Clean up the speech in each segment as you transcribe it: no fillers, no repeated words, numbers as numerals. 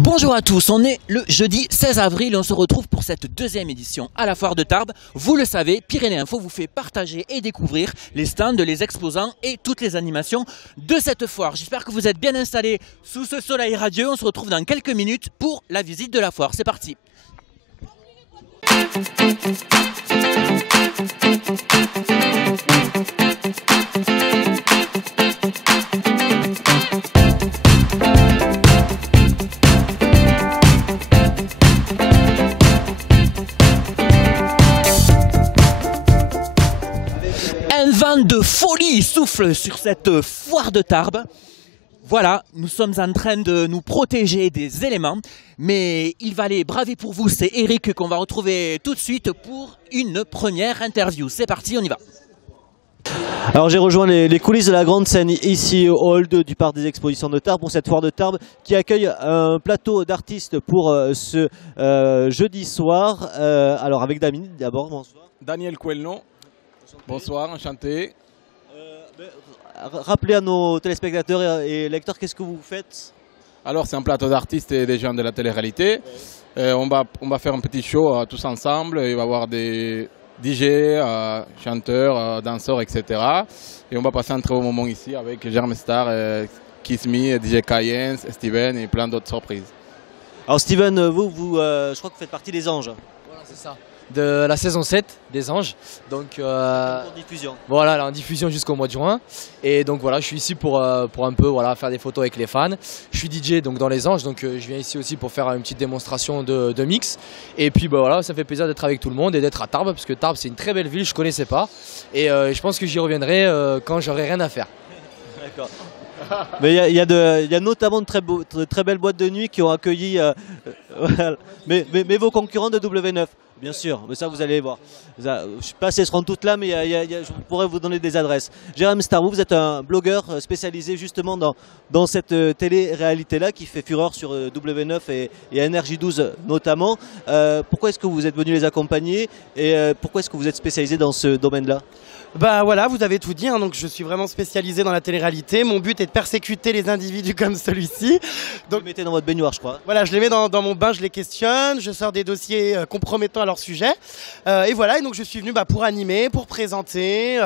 Bonjour à tous, on est le jeudi 16 avril et on se retrouve pour cette deuxième édition à la foire de Tarbes. Vous le savez, Pyrénées Info vous fait partager et découvrir les stands, les exposants et toutes les animations de cette foire. J'espère que vous êtes bien installés sous ce soleil radieux. On se retrouve dans quelques minutes pour la visite de la foire. C'est parti. Un vent de folie souffle sur cette foire de Tarbes. Voilà, nous sommes en train de nous protéger des éléments, mais il va les braver pour vous. C'est Eric qu'on va retrouver tout de suite pour une première interview. C'est parti, on y va. Alors j'ai rejoint les coulisses de la grande scène ici au hall 2 du parc des expositions de Tarbes pour cette foire de Tarbes qui accueille un plateau d'artistes pour ce jeudi soir. Alors avec Damien d'abord, bonsoir. Daniel Coelnon, bonsoir, enchanté. Rappelez à nos téléspectateurs et lecteurs qu'est-ce que vous faites. Alors c'est un plateau d'artistes et des gens de la télé-réalité. On va faire un petit show tous ensemble. Il va y avoir des DJ, chanteurs, danseurs, etc. Et on va passer un très beau moment ici avec Germ Star, Kiss Me, DJ Cayenne, Steven et plein d'autres surprises. Alors Steven, je crois que vous faites partie des Anges. Voilà, c'est ça. De la saison 7 des Anges. Donc, en diffusion. Voilà, là, en diffusion jusqu'au mois de juin. Et donc voilà, je suis ici pour un peu faire des photos avec les fans. Je suis DJ donc, dans les Anges, donc je viens ici aussi pour faire une petite démonstration de mix. Et puis voilà, ça fait plaisir d'être avec tout le monde et d'être à Tarbes, parce que Tarbes c'est une très belle ville, je ne connaissais pas. Et je pense que j'y reviendrai quand j'aurai rien à faire. D'accord. Mais il y a notamment de très belles boîtes de nuit qui ont accueilli mais vos concurrents de W9. Bien sûr, mais ça vous allez voir. Je ne sais pas si elles seront toutes là, mais je pourrais vous donner des adresses. Jérôme Star, vous êtes un blogueur spécialisé justement dans cette télé-réalité-là qui fait fureur sur W9 et NRJ12 notamment. Pourquoi est-ce que vous êtes venu les accompagner et pourquoi est-ce que vous êtes spécialisé dans ce domaine-là? Bah voilà, vous avez tout dit, hein, donc je suis vraiment spécialisé dans la télé-réalité. Mon but est de persécuter les individus comme celui-ci. Donc, vous le mettez dans votre baignoire, je crois. Voilà, je les mets dans mon bain, je les questionne, je sors des dossiers compromettants à leur sujet. Et voilà, et donc je suis venu pour animer, pour présenter,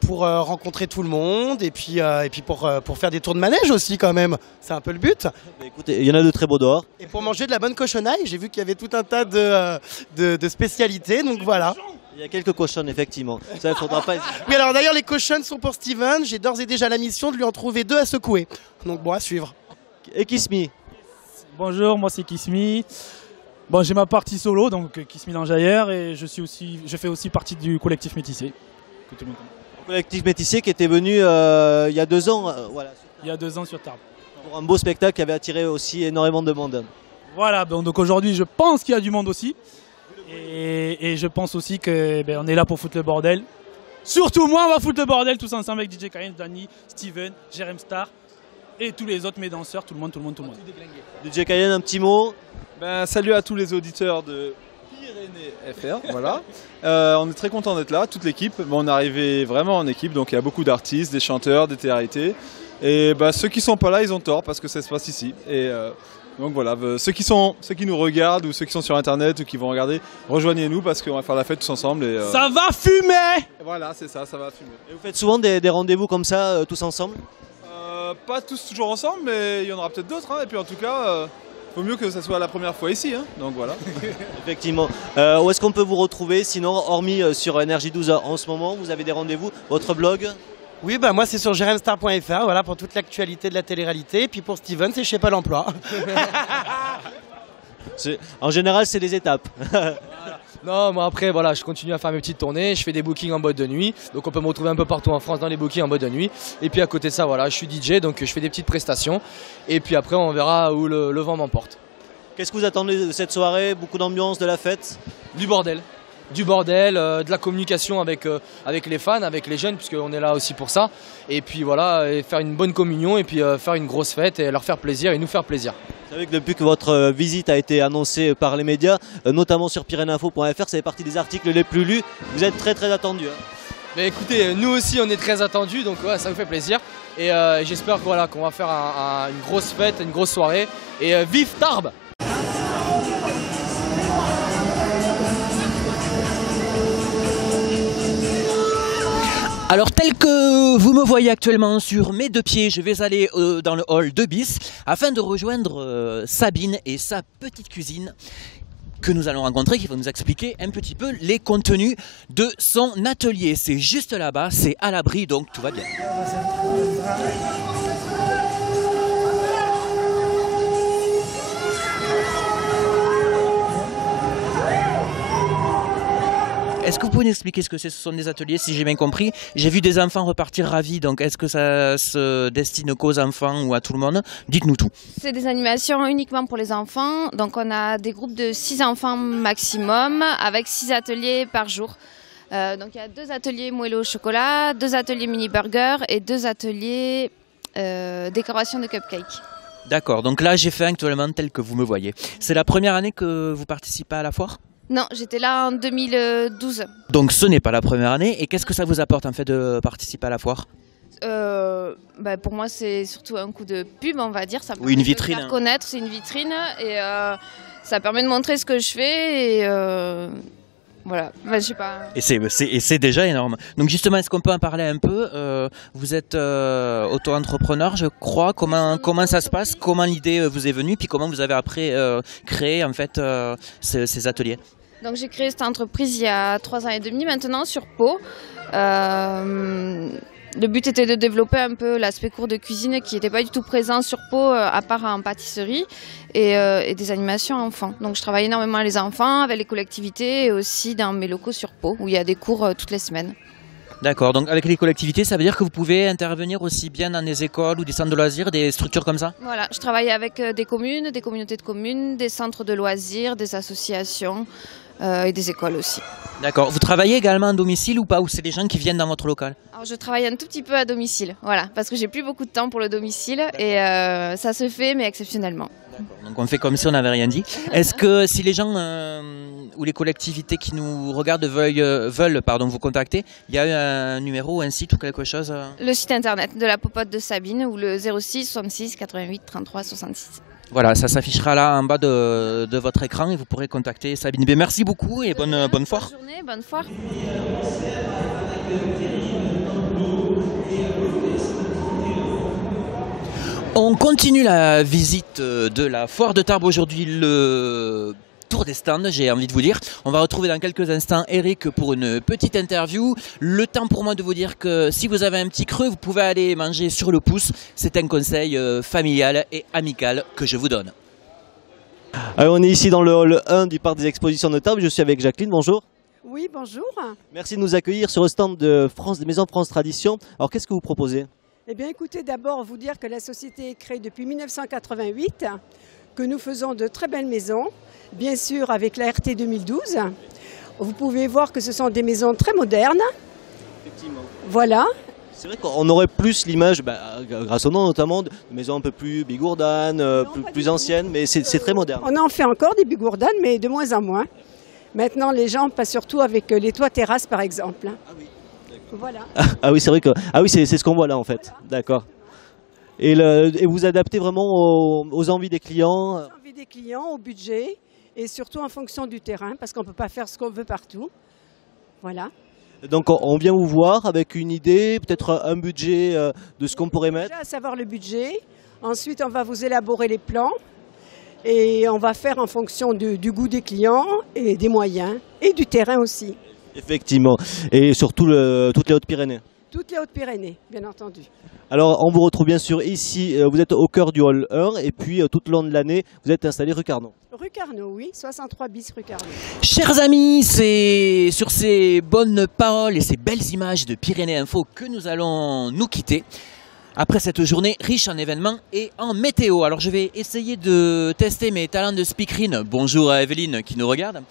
pour rencontrer tout le monde, et puis pour faire des tours de manège aussi quand même. C'est un peu le but. Bah, écoutez, il y en a de très beaux dehors. Et pour manger de la bonne cochonaille, j'ai vu qu'il y avait tout un tas de spécialités, donc voilà. Il y a quelques cochonnes, effectivement. Ça, il faudra pas... Oui, alors d'ailleurs, les cochonnes sont pour Steven. J'ai d'ores et déjà la mission de lui en trouver 2 à secouer. Donc bon, à suivre. Et Kiss Me. Bonjour, moi c'est Kiss Me. Bon, j'ai ma partie solo, donc Kiss Me l'Enjaillère, et je fais aussi partie du collectif Métissé. Que tout le monde connaît. Le collectif Métissé qui était venu il y a 2 ans. Voilà. Il y a 2 ans sur Tarbes. Pour un beau spectacle qui avait attiré aussi énormément de monde. Voilà, donc aujourd'hui je pense qu'il y a du monde aussi. Et je pense aussi qu'on est là pour foutre le bordel. Surtout moi, on va foutre le bordel tous ensemble avec DJ Cayenne, Dani, Steven, Jérém Star et tous les autres, mes danseurs, tout le monde. DJ Cayenne, un petit mot. Salut à tous les auditeurs de Pyrénées FR. Voilà. On est très content d'être là, toute l'équipe. On est arrivé vraiment en équipe, donc il y a beaucoup d'artistes, des chanteurs, des télé-réalités. Et ceux qui sont pas là, ils ont tort parce que ça se passe ici. Et donc voilà, ceux qui nous regardent ou ceux qui sont sur internet ou qui vont regarder, rejoignez-nous parce qu'on va faire la fête tous ensemble. Et, ça va fumer! Voilà, c'est ça, ça va fumer. Et vous faites souvent des rendez-vous comme ça, tous ensemble? Pas tous toujours ensemble, mais il y en aura peut-être d'autres. Hein. Et puis en tout cas, vaut mieux que ça soit la première fois ici. Hein. Donc voilà. Effectivement. Où est-ce qu'on peut vous retrouver sinon, hormis sur NRJ12 en ce moment? Vous avez des rendez-vous? Votre blog? Oui, moi c'est sur jeremstar.fr, voilà, pour toute l'actualité de la télé-réalité. Et puis pour Steven, c'est chez Pôle emploi. En général, c'est des étapes. Non, moi après, voilà, je continue à faire mes petites tournées, je fais des bookings en boîte de nuit. Donc on peut me retrouver un peu partout en France dans les bookings en boîte de nuit. Et puis à côté de ça, voilà, je suis DJ, donc je fais des petites prestations. Et puis après, on verra où le vent m'emporte. Qu'est-ce que vous attendez de cette soirée? Beaucoup d'ambiance, de la fête? Du bordel. De la communication avec les fans, avec les jeunes, puisqu'on est là aussi pour ça. Et puis voilà, et faire une bonne communion et puis faire une grosse fête et leur faire plaisir et nous faire plaisir. Vous savez que depuis que votre visite a été annoncée par les médias, notamment sur pyrénéeinfo.fr, ça fait partie des articles les plus lus. Vous êtes très attendu. Hein. Mais écoutez, nous aussi on est très attendus, donc ouais, ça nous fait plaisir. Et j'espère qu'on va faire une grosse fête, une grosse soirée. Et vive Tarbes! Alors tel que vous me voyez actuellement sur mes deux pieds, je vais aller dans le hall 2 bis afin de rejoindre Sabine et sa petite cuisine que nous allons rencontrer, qui va nous expliquer un petit peu les contenus de son atelier. C'est juste là-bas, c'est à l'abri, donc tout va bien. Est-ce que vous pouvez nous expliquer ce que c'est? Ce sont des ateliers, si j'ai bien compris. J'ai vu des enfants repartir ravis, donc est-ce que ça se destine qu'aux enfants ou à tout le monde? Dites-nous tout. C'est des animations uniquement pour les enfants. Donc on a des groupes de 6 enfants maximum, avec 6 ateliers par jour. Donc il y a 2 ateliers moelleux au chocolat, 2 ateliers mini burger et 2 ateliers décoration de cupcakes. D'accord, donc là j'ai fait actuellement tel que vous me voyez. C'est la première année que vous participez à la foire? Non, j'étais là en 2012. Donc ce n'est pas la première année. Et qu'est-ce que ça vous apporte en fait de participer à la foire? Pour moi, c'est surtout un coup de pub, on va dire. Ça oui, une vitrine. De faire connaître, c'est une vitrine et ça permet de montrer ce que je fais. Et voilà, je sais pas. Et c'est déjà énorme. Donc justement, est-ce qu'on peut en parler un peu? Vous êtes auto-entrepreneur, je crois. Comment ça se passe? Comment l'idée vous est venue? Puis comment vous avez après créé en fait ces ateliers? Donc j'ai créé cette entreprise il y a 3 ans et demi maintenant sur Pau. Le but était de développer un peu l'aspect cours de cuisine qui n'était pas du tout présent sur Pau, à part en pâtisserie et des animations enfants. Donc je travaille énormément avec les enfants, avec les collectivités et aussi dans mes locaux sur Pau où il y a des cours toutes les semaines. D'accord, donc avec les collectivités, ça veut dire que vous pouvez intervenir aussi bien dans des écoles ou des centres de loisirs, des structures comme ça? Voilà, je travaille avec des communes, des communautés de communes, des centres de loisirs, des associations et des écoles aussi. D'accord, vous travaillez également à domicile ou pas? Ou c'est des gens qui viennent dans votre local? Alors je travaille un tout petit peu à domicile, voilà, parce que j'ai plus beaucoup de temps pour le domicile et ça se fait mais exceptionnellement. Donc on fait comme si on n'avait rien dit. Est-ce que si les gens ou les collectivités qui nous regardent veulent vous contacter, il y a un numéro ou un site ou quelque chose? Le site internet de la popote de Sabine ou le 06 66 88 33 66. Voilà, ça s'affichera là en bas de votre écran et vous pourrez contacter Sabine. Merci beaucoup et bonne foire. Bonne journée, bonne foire. On continue la visite de la foire de Tarbes aujourd'hui, le tour des stands, j'ai envie de vous dire. On va retrouver dans quelques instants Eric pour une petite interview. Le temps pour moi de vous dire que si vous avez un petit creux, vous pouvez aller manger sur le pouce. C'est un conseil familial et amical que je vous donne. Alors on est ici dans le hall 1 du parc des expositions de Tarbes. Je suis avec Jacqueline, bonjour. Oui, bonjour. Merci de nous accueillir sur le stand de France, des Maisons France Tradition. Alors qu'est-ce que vous proposez? Eh bien écoutez, d'abord vous dire que la société est créée depuis 1988, que nous faisons de très belles maisons, bien sûr avec la RT 2012. Vous pouvez voir que ce sont des maisons très modernes. Effectivement. Voilà. C'est vrai qu'on aurait plus l'image, grâce au nom notamment, de maisons un peu plus bigourdanes, plus anciennes, mais c'est très moderne. On en fait encore des bigourdanes, mais de moins en moins. Maintenant les gens passent surtout avec les toits terrasses par exemple. Ah oui. Voilà. Ah oui, c'est vrai que c'est ce qu'on voit là en fait. Voilà. D'accord. Et vous adaptez vraiment aux envies des clients? Aux envies des clients, au budget et surtout en fonction du terrain parce qu'on ne peut pas faire ce qu'on veut partout. Voilà. Donc on vient vous voir avec une idée, peut-être un budget de ce qu'on pourrait mettre? Déjà à savoir le budget. Ensuite on va vous élaborer les plans et on va faire en fonction du goût des clients et des moyens et du terrain aussi. Effectivement, et surtout toutes les Hautes-Pyrénées. Toutes les Hautes-Pyrénées, bien entendu. Alors on vous retrouve bien sûr ici, vous êtes au cœur du hall 1 et puis tout au long de l'année, vous êtes installé rue Carnot. Rue Carnot, oui, 63 bis rue Carnot. Chers amis, c'est sur ces bonnes paroles et ces belles images de Pyrénées Info que nous allons nous quitter. Après cette journée riche en événements et en météo. Alors je vais essayer de tester mes talents de speakerine. Bonjour à Evelyne qui nous regarde.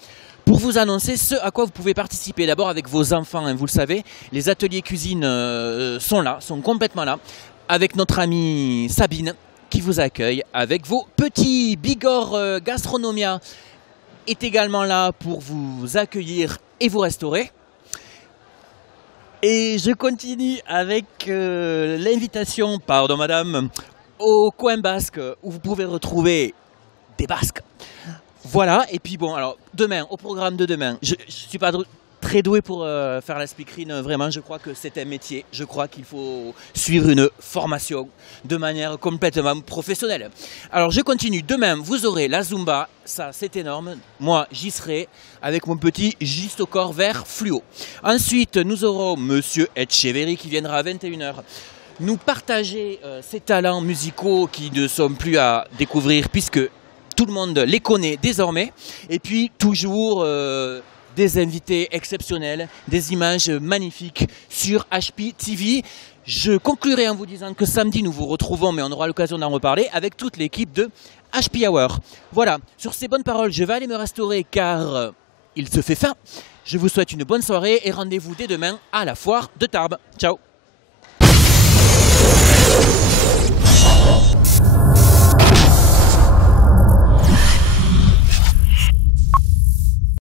Pour vous annoncer ce à quoi vous pouvez participer. D'abord avec vos enfants, hein, vous le savez, les ateliers cuisine sont là, sont complètement là, avec notre amie Sabine qui vous accueille avec vos petits. Bigorre Gastronomia est également là pour vous accueillir et vous restaurer. Et je continue avec l'invitation, pardon madame, au coin basque où vous pouvez retrouver des basques. Voilà, et puis bon, alors demain, au programme de demain, je ne suis pas très doué pour faire la speakerine, vraiment, je crois que c'est un métier, je crois qu'il faut suivre une formation de manière complètement professionnelle. Alors je continue, demain vous aurez la Zumba, ça c'est énorme, moi j'y serai avec mon petit giste au corps vert fluo. Ensuite nous aurons Monsieur Etcheverry qui viendra à 21 h nous partager ses talents musicaux qui ne sont plus à découvrir puisque tout le monde les connaît désormais, et puis toujours des invités exceptionnels, des images magnifiques sur HP TV. Je conclurai en vous disant que samedi nous vous retrouvons, mais on aura l'occasion d'en reparler, avec toute l'équipe de HP Hour. Voilà, sur ces bonnes paroles, je vais aller me restaurer car il se fait faim. Je vous souhaite une bonne soirée et rendez-vous dès demain à la foire de Tarbes. Ciao.